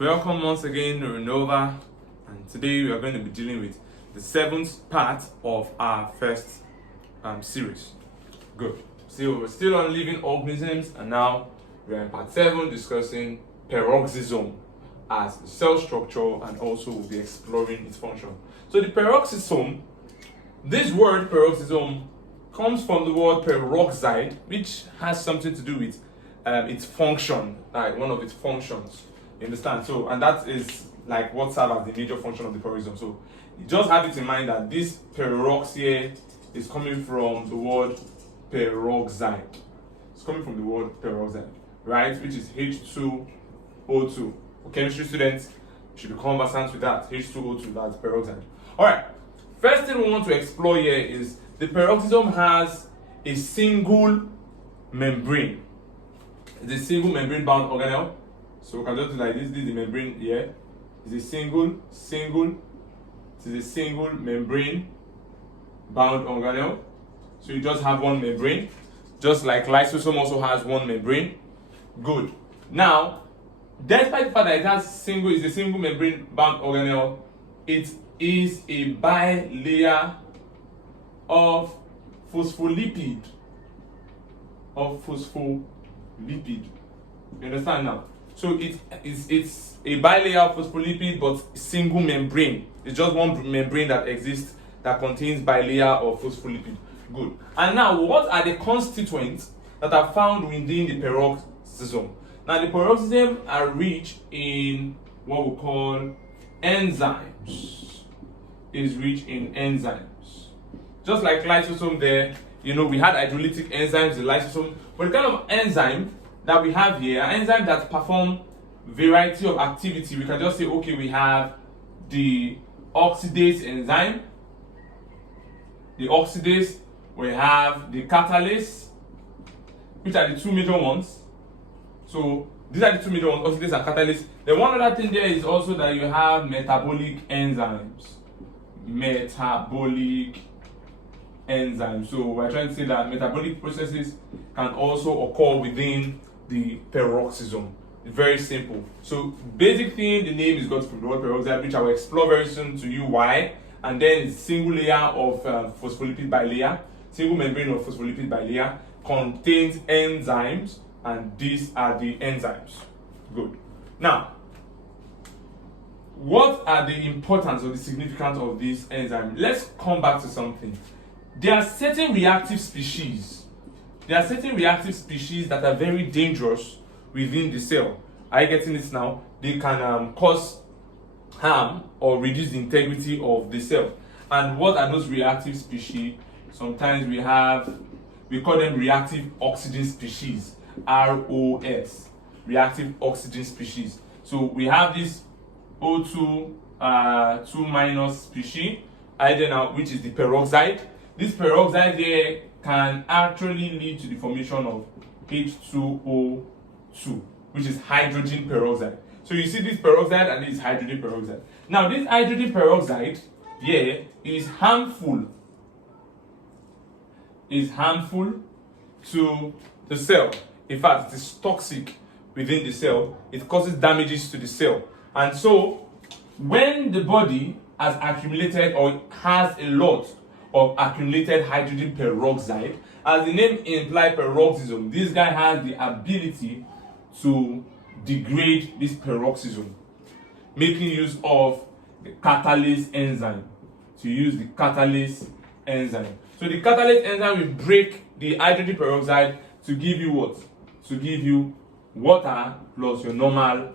Welcome once again to Renova, and today we are going to be dealing with the seventh part of our first series. Good. So we're still on living organisms, and now we're in part 7 discussing peroxisome as the cell structure, and also we'll be exploring its function. So the peroxisome, this word peroxisome comes from the word peroxide, which has something to do with its function, like one of its functions. You understand? So, and that is like what serves as the major function of the peroxisome. So, you just have it in mind that this perox here is coming from the word peroxide. It's coming from the word peroxide, right? Which is H2O2. For chemistry students, you should be conversant with that. H2O2, that's peroxide. Alright, first thing we want to explore here is the peroxisome has a single membrane. It's a single membrane bound organelle. So we can just do like this. This is the membrane here. It's a single. It is a single membrane bound organelle. So you just have one membrane, just like lysosome also has one membrane. Good. Now, despite the fact that it has is a single membrane bound organelle, it is a bilayer of phospholipid. You understand now? So it's a bilayer of phospholipid, but single membrane. It's just one membrane that exists that contains bilayer of phospholipid. Good. And now, what are the constituents that are found within the peroxisome? Now, the peroxisome are rich in what we call enzymes. It is rich in enzymes. Just like lysosome there, we had hydrolytic enzymes in lysosome, but the kind of enzyme that we have here, an enzyme that perform variety of activity. We can just say, okay, we have the oxidase enzyme, we have the catalase, which are the two major ones. So these are the two major ones, oxidase and catalase. Then one other thing there is also that you have metabolic enzymes. So we're trying to say that metabolic processes can also occur within the peroxisome. It's very simple. So basic thing, the name is got from the word peroxide, which I will explore very soon to you why. And then it's single layer of phospholipid bilayer, single membrane of phospholipid bilayer, contains enzymes, and these are the enzymes. Good. Now, what are the importance or the significance of these enzymes? Let's come back to something. There are certain reactive species. That are very dangerous within the cell. Are you getting this now? They can cause harm or reduce the integrity of the cell. And what are those reactive species? Sometimes we call them reactive oxygen species. ROS. Reactive oxygen species. So we have this O2 2- species, which is the peroxide. This peroxide here can actually lead to the formation of H2O2, which is hydrogen peroxide. So you see this peroxide and this hydrogen peroxide. Now this hydrogen peroxide here is harmful. To the cell. In fact, it is toxic within the cell. It causes damages to the cell. And so when the body has accumulated or has a lot of accumulated hydrogen peroxide, as the name implies, peroxisome, this guy has the ability to degrade this peroxisome, making use of the catalase enzyme. So the catalase enzyme will break the hydrogen peroxide to give you what? To give you water plus your normal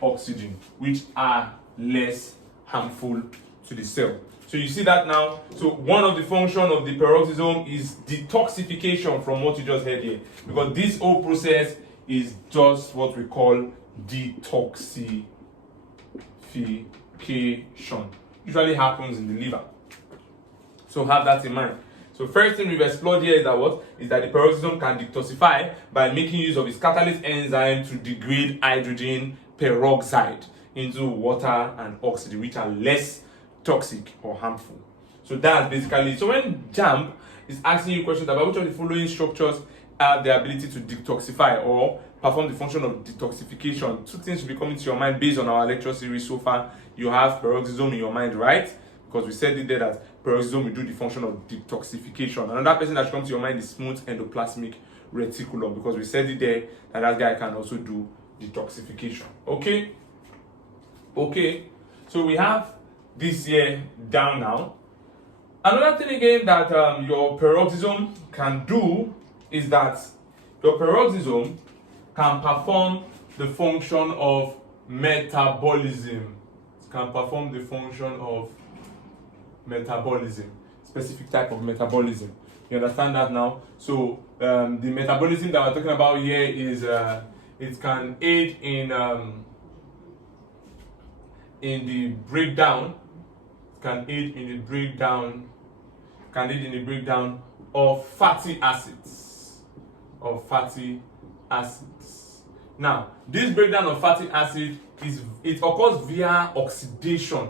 oxygen, which are less harmful to the cell. So you see that now. So one of the functions of the peroxisome is detoxification, from what you just heard here, because this whole process is just what we call detoxification. Usually happens in the liver. So have that in mind. So first thing we've explored here is that the peroxisome can detoxify by making use of its catalase enzyme to degrade hydrogen peroxide into water and oxygen, which are less toxic or harmful. So that's basically, so when JAMB is asking you questions about which of the following structures have the ability to detoxify or perform the function of detoxification. Two things should be coming to your mind based on our lecture series so far. You have peroxisome in your mind, right? Because we said it there that peroxisome will do the function of detoxification. Another person that should come to your mind is smooth endoplasmic reticulum, because we said it there that guy can also do detoxification. Okay? Okay. So we have this here down now. Another thing again that your peroxisome can do is that your peroxisome can perform the function of metabolism. It can perform the function of metabolism, specific type of metabolism. You understand that now? So the metabolism that we're talking about here is it can aid in the breakdown. Can aid in the breakdown of fatty acids. Now, this breakdown of fatty acid it occurs via oxidation.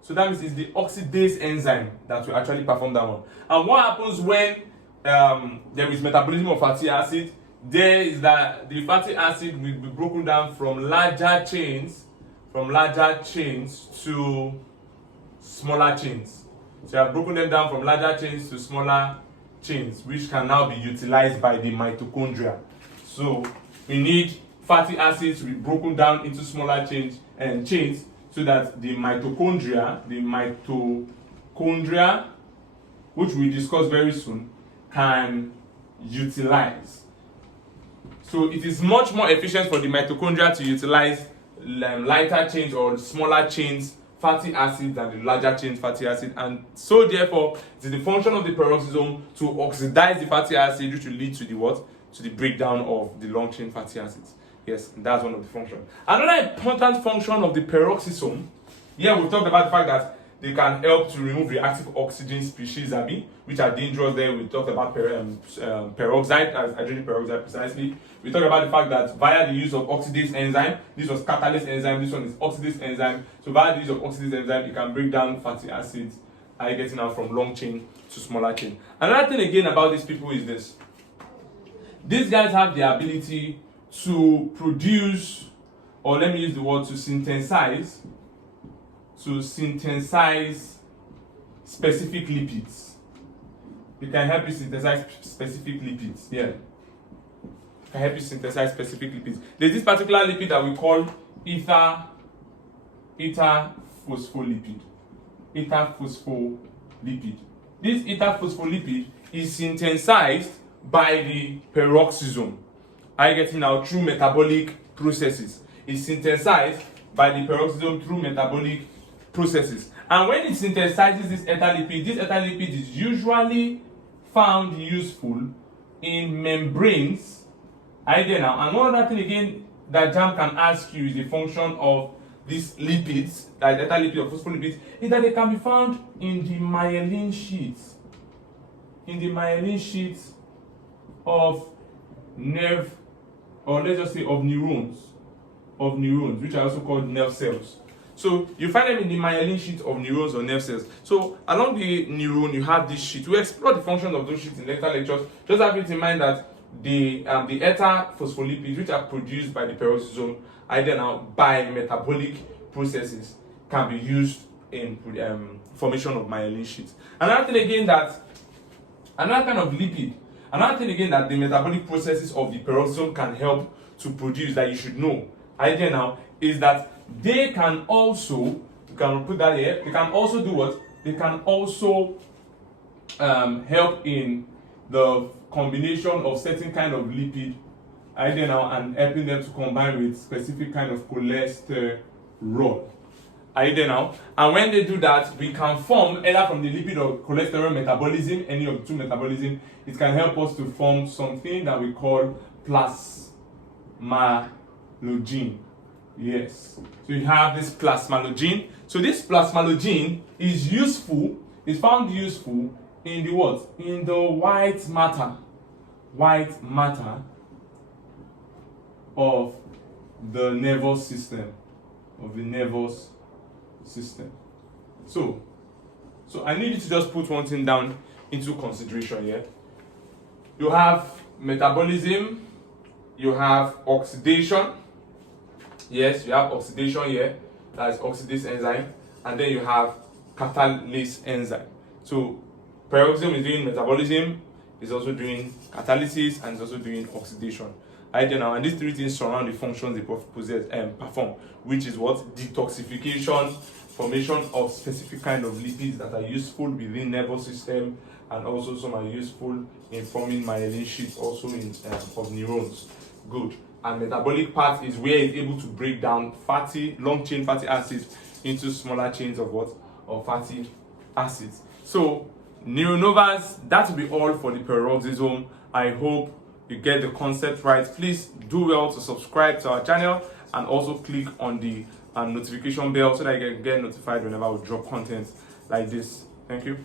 So that means it's the oxidase enzyme that will actually perform that one. And what happens when there is metabolism of fatty acid? There is that the fatty acid will be broken down from larger chains to smaller chains. So you have broken them down from larger chains to smaller chains, which can now be utilized by the mitochondria. So we need fatty acids to be broken down into smaller chains, so that the mitochondria, which we discuss very soon, can utilize. So it is much more efficient for the mitochondria to utilize lighter chains or smaller chains fatty acid than the larger chain fatty acid, and so therefore it is the function of the peroxisome to oxidize the fatty acid, which will lead to the what? To the breakdown of the long chain fatty acids. Yes, that's one of the functions. Another important function of the peroxisome, here we've talked about the fact that they can help to remove reactive oxygen species, which are dangerous there. We talked about peroxide, as hydrogen peroxide precisely. We talked about the fact that via the use of oxidase enzyme, this was catalase enzyme, this one is oxidase enzyme. So via the use of oxidase enzyme, it can break down fatty acids, getting out from long chain to smaller chain. Another thing again about these people is this. These guys have the ability to produce, or let me use the word to synthesize specific lipids. It can help you synthesize specific lipids. Yeah. It can help you synthesize specific lipids. There's this particular lipid that we call ether phospholipid. Ether phospholipid. This ether phospholipid is synthesized by the peroxisome. I get it now through metabolic processes. It's synthesized by the peroxisome through metabolic processes. And when it synthesizes this ether lipid is usually found useful in membranes. Now, and one other thing again that JAMB can ask you is the function of these lipids, like ether lipid or phospholipids, is that they can be found in the myelin sheaths. In the myelin sheaths of nerve, or let's just say of neurons, which are also called nerve cells. So you find them in the myelin sheath of neurons or nerve cells. So along the neuron, you have this sheath. We explore the function of those sheaths in later lectures. Just have it in mind that the ether phospholipids, which are produced by the peroxisome, either now by metabolic processes, can be used in formation of myelin sheaths. Another thing again that the metabolic processes of the peroxisome can help to produce, that you should know, now, is that they can also, you can put that here, they can also do what? They can also help in the combination of certain kind of lipid, now, and helping them to combine with specific kind of cholesterol. Now, and when they do that, we can form either from the lipid or cholesterol metabolism, any of the two metabolism. It can help us to form something that we call plasmalogen. Yes. So you have this plasmalogen. So this plasmalogen is found useful in the what? In the white matter of the nervous system. So I need you to just put one thing down into consideration here. You have metabolism, you have oxidation. Yes, you have oxidation here. That's oxidase enzyme. And then you have catalase enzyme. So peroxisome is doing metabolism, is also doing catalysis, and is also doing oxidation. Right there now, and these three things surround the functions they perform, which is what? Detoxification, formation of specific kind of lipids that are useful within nervous system, and also some are useful in forming myelin sheaths also in of neurons. Good. And metabolic part is where it's able to break down long chain fatty acids into smaller chains of what? Of fatty acids. So neuronovas, that will be all for the peroxisome. I hope you get the concept right. Please do well to subscribe to our channel and also click on the notification bell so that you can get notified whenever we drop content like this. Thank you.